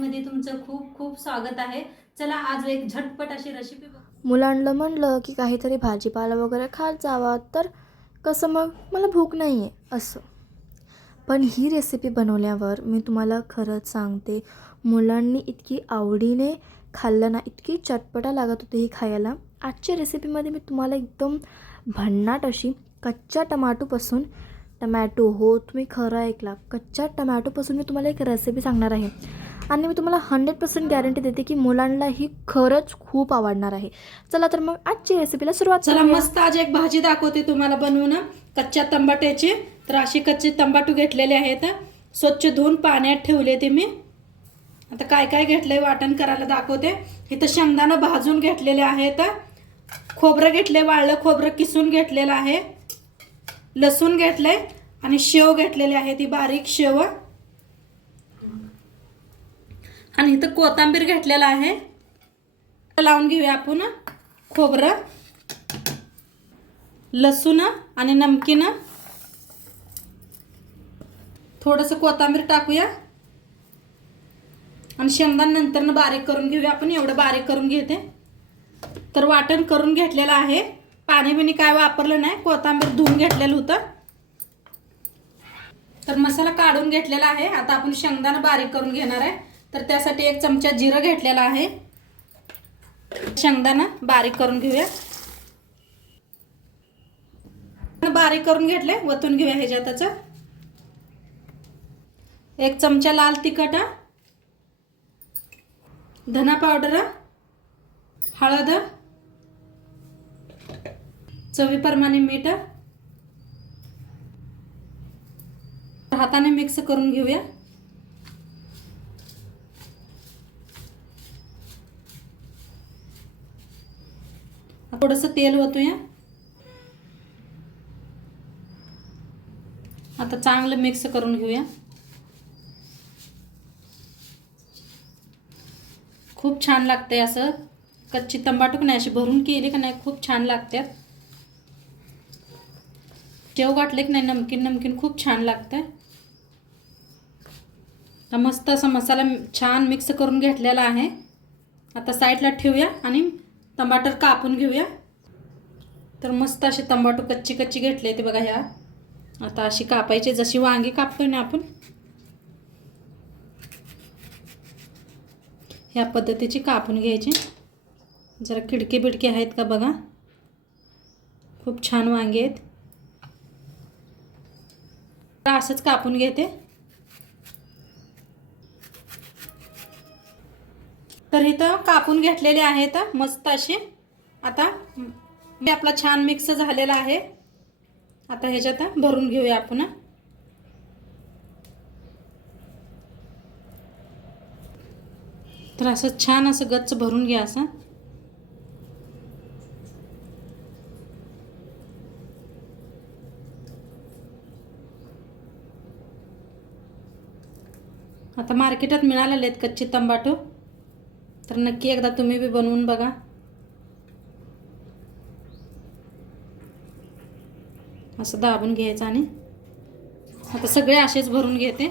मध्ये तुमचं खूप खूप स्वागत आहे. चला आज एक झटपट अशी रेसिपी मुलांना म्हणलं की काहीतरी भाजीपाला वगैरे खात जावा, तर कसं मग मला भूक नाही आहे असं. पण ही रेसिपी बनवल्यावर मी तुम्हाला खरंच सांगते, मुलांनी इतकी आवडीने खाल्लं ना, इतकी चटपटा लागत होती ही खायला. आजच्या रेसिपीमध्ये मी तुम्हाला एकदम भन्नाट अशी कच्च्या टमॅटो हो, तुम्ही खरं ऐकला, कच्च्या टमॅटोपासून मी तुम्हाला एक रेसिपी सांगणार आहे. आणि मी तुम्हाला 100% गॅरंटी देते की मुलांना ही खरंच खूप आवडणार आहे. चला तर मग आजची रेसिपीला सुरुवात चला करूया. मस्त आज एक भाजी दाखवते तुम्हाला बनवून कच्च्या तंबाट्याची. तर अशी कच्चे तंबाटू घेतलेले आहेत, स्वच्छ धुवून पाण्यात ठेवले ते मी. आता काय काय घेतलंय वाटण करायला दाखवते. इथं शेंगदाणं भाजून घेतलेले आहेत, खोबरं घेतले, वाळलं खोबरं किसून घेतलेलं आहे, लसूण घेतलंय आणि शेव घेतलेले आहे, ती बारीक शेव. आणि इथं कोथिंबीर घेतलेला आहे. लावून घेऊया आपण खोबरं, लसूण आणि नमकीन. थोडंसं कोथिंबीर टाकूया आणि शेंगदाणे नंतर बारीक करून घेऊया आपण. एवढं बारीक करून घेते. तर वाटण करून घेतलेलं आहे, पाणी बिणी काय वापरलं नाही, कोथिंबीर धुवून घेतलेलं होतं. तर मसाला काढून घेतलेला आहे. आता आपण शेंगदाणे बारीक करून घेणार आहे. तर त्यासाठी 1 चमचा जिरं घेतलेला आहे. शेंगदाणा बारीक करून घेऊया. बारीक करून घेतले, वतून घेऊया ह्याच्यातच. 1 चमचा लाल तिखट, धना पावडर, हळद, चवीप्रमाणे मीठ. हाताने मिक्स करून घेऊया. थोडंसं तेल ओतूया. आता चांगलं मिक्स करून घेऊया. खूप छान लागते असं कच्ची तंबाटू का नाही अशी भरून केली का नाही, खूप छान लागतात. शेव घातले की नाही, नमकीन नमकीन खूप छान लागतं. मस्त असा मसाला छान मिक्स करून घेतलेला आहे. आता साईडला ठेवूया आणि टमाटर कापून घेऊया. तर मस्त असे टमाटो कच्ची कच्ची घेतले ते बघा. ह्या आता अशी कापायची जशी वांगी कापतोय ना आपण, ह्या पद्धतीची कापून घ्यायची. जरा खिडके बिडके आहेत का बघा, खूप छान वांगे आहेत. असंच कापून घेते. तर इथं कापून घेतलेले आहेत मस्त असे. आता मी आपला छान मिक्स झालेला आहे. आता ह्याच्यात भरून घेऊया आपण. तर असं छान असं गच्च भरून घ्या असं. आता मार्केटात मिळालेले आहेत कच्चे तंबाटू, तर नक्की एकदा तुम्ही बी बनवून बघा. असं दाबून घ्यायचं आणि आता सगळे असेच भरून घेते.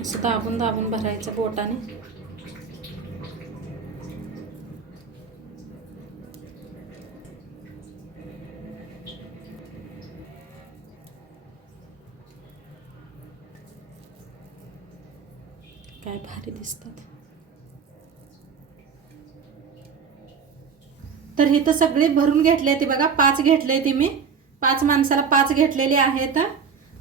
असं दाबून दाबून भरायचं बोटाने. काय भारी दिसतात. तर हे तर सगळे भरून घेतले ते बघा. 5 घेतले ते मी. 5 माणसाला 5 घेतलेले आहेत.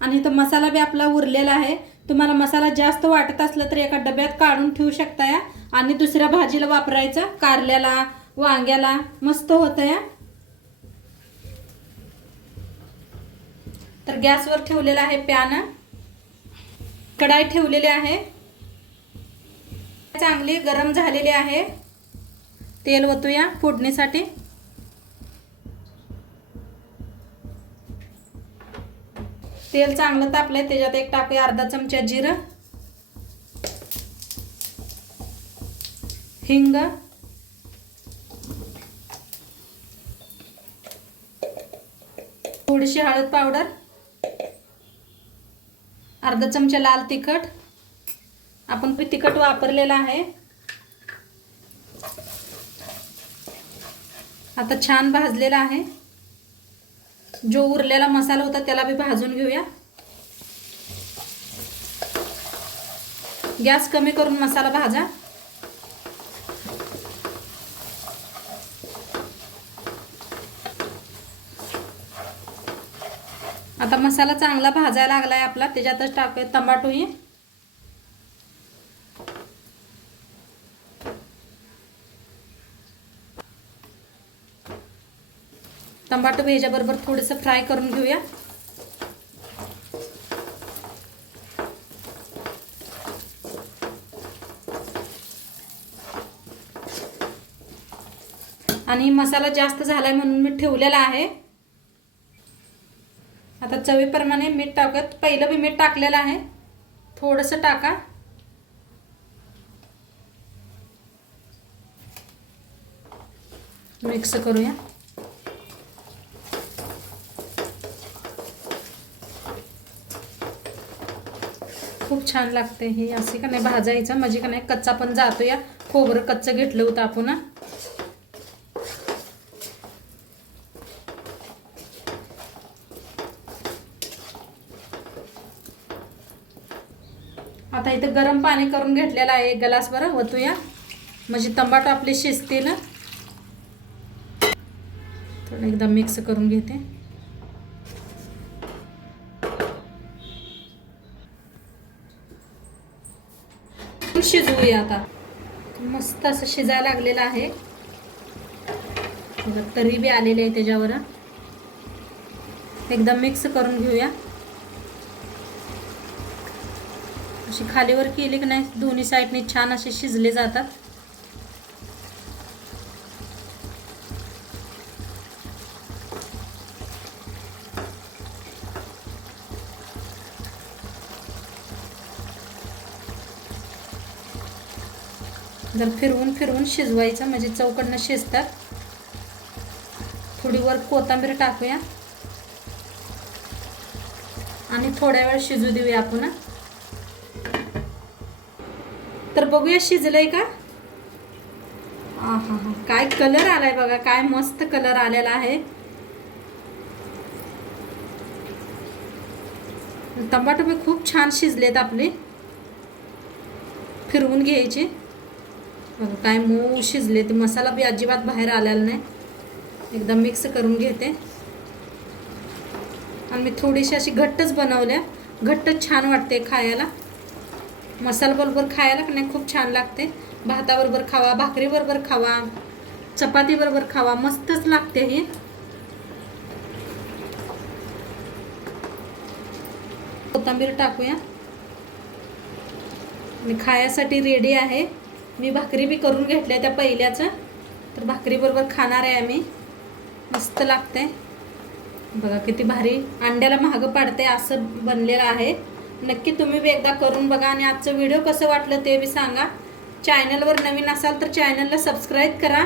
आणि इथं मसाला बी आपला उरलेला आहे. तुम्हाला मसाला जास्त वाटत असलं तर एका डब्यात काढून ठेवू शकता या आणि दुसऱ्या भाजीला वापरायचं, कारल्याला, वांग्याला मस्त होतं या. तर गॅसवर ठेवलेला आहे पॅन, कढाई ठेवलेली आहे, चांगली गरम झालेली आहे. तेल ओतूया फोडणीसाठी. तेल चांगलं तापलंय, त्याच्यात एक टाकूया अर्धा चमचा जिरं, हिंग, थोडीशी हळद पावडर, अर्धा चमचा लाल तिखट, आपण तिखट वापरलेला आहे. आता छान भाजलेला आहे. जो उरलेला मसाला होता त्याला बी भाजून घेऊया. गॅस कमी करून मसाला भाजा. आता मसाला चांगला भाजायला लागलाय आपला. त्याच्यातच टाकूया टमाटो. ही टमाटो ह्याच्याबरोबर थोडंसं फ्राय करून घेऊया. आणि मसाला जास्त झालाय म्हणून मी ठेवलेला आहे. आता चवीप्रमाणे मीठ टाकत. पहिलं बी मीठ टाकलेलं आहे. थोडंसं टाका. मिक्स करूया. खूप छान लागते हे. असे का नाही भाजायचं म्हणजे का नाही कच्चा पण जातो. या खोबरं कच्चं घेतलं होतं आपण. आता इथं गरम पाणी करून घेतलेलं आहे. 1 ग्लास बरं ओतूया म्हणजे टमाटो आपले शिजतील. थोडं एकदा मिक्स करून घेते. शिजवूया आता. मस्त असं शिजायला लागलेलं आहे. तरी बी आलेले आहे त्याच्यावर. एकदम मिक्स करून घेऊया. अशी खालीवर केली की नाही दोन्ही साईडने छान असे शिजले जातात. जर फिरवून फिरवून शिजवायचं म्हणजे चौकडनं शिजतात. थोडी वर कोथिंबीर टाकूया आणि थोड्या वेळ शिजू देऊया आपण. तर बघूया शिजलंय का. आहा हा, काय कलर आलाय बघा. काय मस्त कलर आलेला आहे. टमाटो बी खूप छान शिजलेत आपले. फिरवून घ्यायचे. बघा काय मऊ शिजले. ते मसाला बी अजिबात बाहेर आलेला नाही. एकदम मिक्स करून घेते. आणि मी थोडीशी अशी घट्टच बनवल्या. घट्टच छान वाटते खायला. मसाला बरोबर खायला की नाही खूप छान लागते. भाताबरोबर खावा, भाकरीबरोबर खावा, चपातीबरोबर खावा, मस्तच लागते ही. कोथिंबीर टाकूया. आणि खायासाठी रेडी आहे. मी भाकरी बी करून घेतल्या त्या पहिल्याचं. तर भाकरी बरोबर खाणार आहे आम्ही. मस्त लागते. बघा किती भारी. अंड्याला महाग पडते असं बनलेलं आहे. नक्की तुम्ही बी एकदा करून बघा. आणि आजचं व्हिडिओ कसं वाटलं ते बी सांगा. चॅनलवर नवीन असाल तर चॅनलला सबस्क्राईब करा.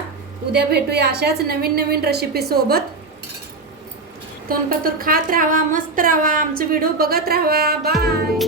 उद्या भेटूया अशाच नवीन नवीन रेसिपी सोबत. तोंडपातूर खात राहा, मस्त राहा, आमचे व्हिडिओ बघत राहा. बाय.